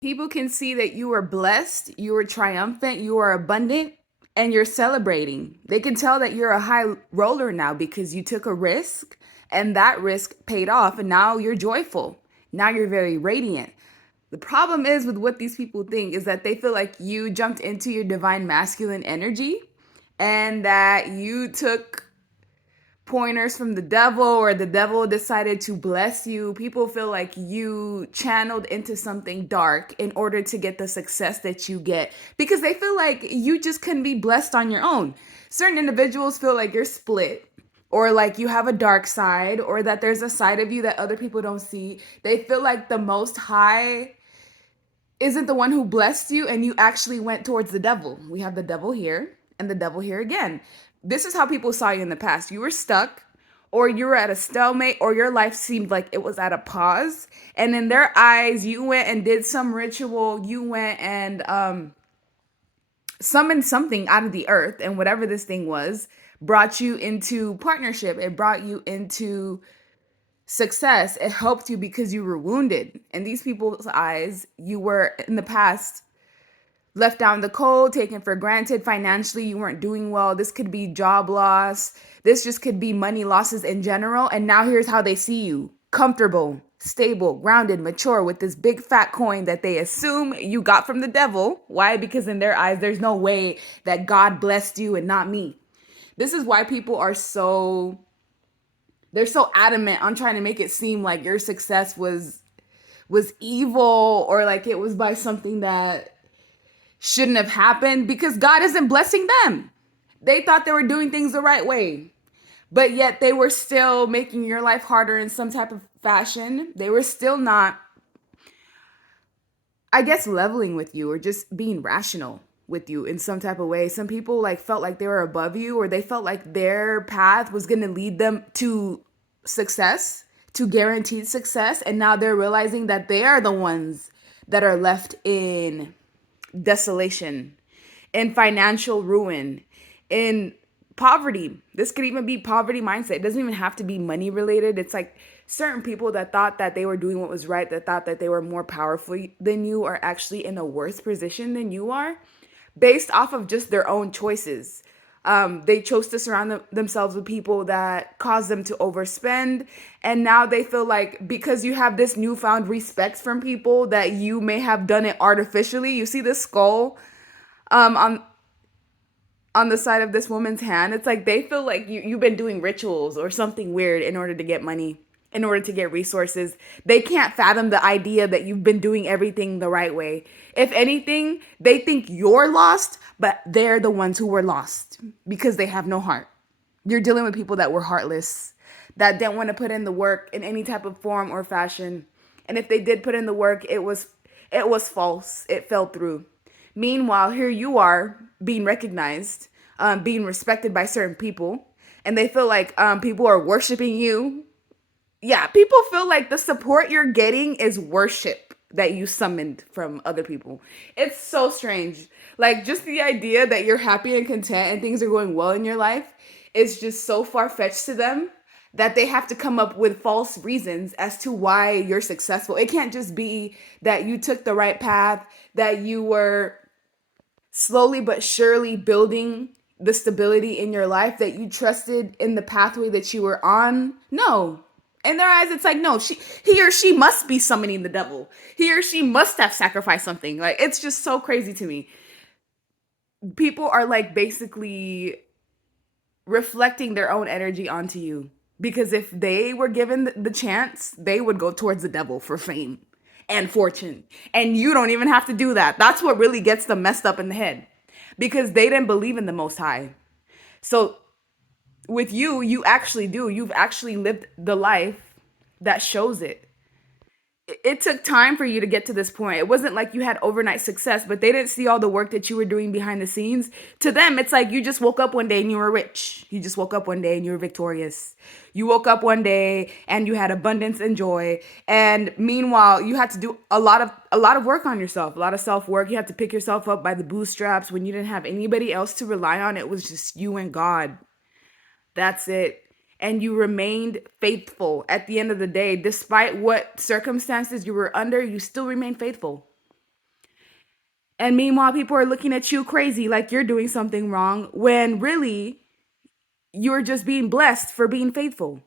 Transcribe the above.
People can see that you are blessed, you are triumphant, you are abundant, and you're celebrating. They can tell that you're a high roller now because you took a risk and that risk paid off, and now you're joyful. Now you're very radiant. The problem is with what these people think is that they feel like you jumped into your divine masculine energy and that you took pointers from the devil or the devil decided to bless you. People feel like you channeled into something dark in order to get the success that you get because they feel like you just couldn't be blessed on your own. Certain individuals feel like you're split or like you have a dark side or that there's a side of you that other people don't see. They feel like the most high isn't the one who blessed you and you actually went towards the devil. We have the devil here and the devil here again. This is how people saw you in the past. You were stuck or you were at a stalemate or your life seemed like it was at a pause. And in their eyes, you went and did some ritual. You went and summoned something out of the earth. And whatever this thing was, brought you into partnership. It brought you into success. It helped you because you were wounded. In these people's eyes, you were in the past left down the cold, taken for granted financially. You weren't doing well. This could be job loss. This just could be money losses in general. And now here's how they see you: comfortable, stable, grounded, mature, with this big fat coin that they assume you got from the devil. Why? Because in their eyes, there's no way that God blessed you and not me. This is why people are they're so adamant on trying to make it seem like your success was evil or like it was by something that shouldn't have happened because God isn't blessing them. They thought they were doing things the right way, but yet they were still making your life harder in some type of fashion. They were still not, I guess, leveling with you or just being rational with you in some type of way. Some people like felt like they were above you or they felt like their path was going to lead them to success, to guaranteed success, and now they're realizing that they are the ones that are left in desolation, in financial ruin, in poverty. This could even be poverty mindset. It doesn't even have to be money related. It's like certain people that thought that they were doing what was right, that thought that they were more powerful than you, are actually in a worse position than you are based off of just their own choices. They chose to surround themselves with people that caused them to overspend. And now they feel like because you have this newfound respect from people that you may have done it artificially. You see the skull um, on on the side of this woman's hand. It's like they feel like you've been doing rituals or something weird in order to get money, in order to get resources. They can't fathom the idea that you've been doing everything the right way. If anything, they think you're lost, but they're the ones who were lost because they have no heart. You're dealing with people that were heartless, that didn't want to put in the work in any type of form or fashion. And if they did put in the work, it was false. It fell through. Meanwhile, here you are being recognized, being respected by certain people, and they feel like people are worshiping you. Yeah, people feel like the support you're getting is worship that you summoned from other people. It's so strange. Like, just the idea that you're happy and content and things are going well in your life is just so far fetched to them that they have to come up with false reasons as to why you're successful. It can't just be that you took the right path, that you were slowly but surely building the stability in your life, that you trusted in the pathway that you were on. No. In their eyes, it's like, no, he or she must be summoning the devil. He or she must have sacrificed something. Like, it's just so crazy to me. People are like basically reflecting their own energy onto you. Because if they were given the chance, they would go towards the devil for fame and fortune. And you don't even have to do that. That's what really gets them messed up in the head. Because they didn't believe in the Most High. So with you, you actually do. You've actually lived the life that shows it. It took time for you to get to this point. It wasn't like you had overnight success, but they didn't see all the work that you were doing behind the scenes. To them, it's like you just woke up one day and you were rich. You just woke up one day and you were victorious. You woke up one day and you had abundance and joy. And meanwhile, you had to do a lot of work on yourself, a lot of self-work. You had to pick yourself up by the bootstraps when you didn't have anybody else to rely on. It was just you and God. That's it. And you remained faithful at the end of the day. Despite what circumstances you were under, you still remained faithful. And meanwhile, people are looking at you crazy like you're doing something wrong when really you're just being blessed for being faithful.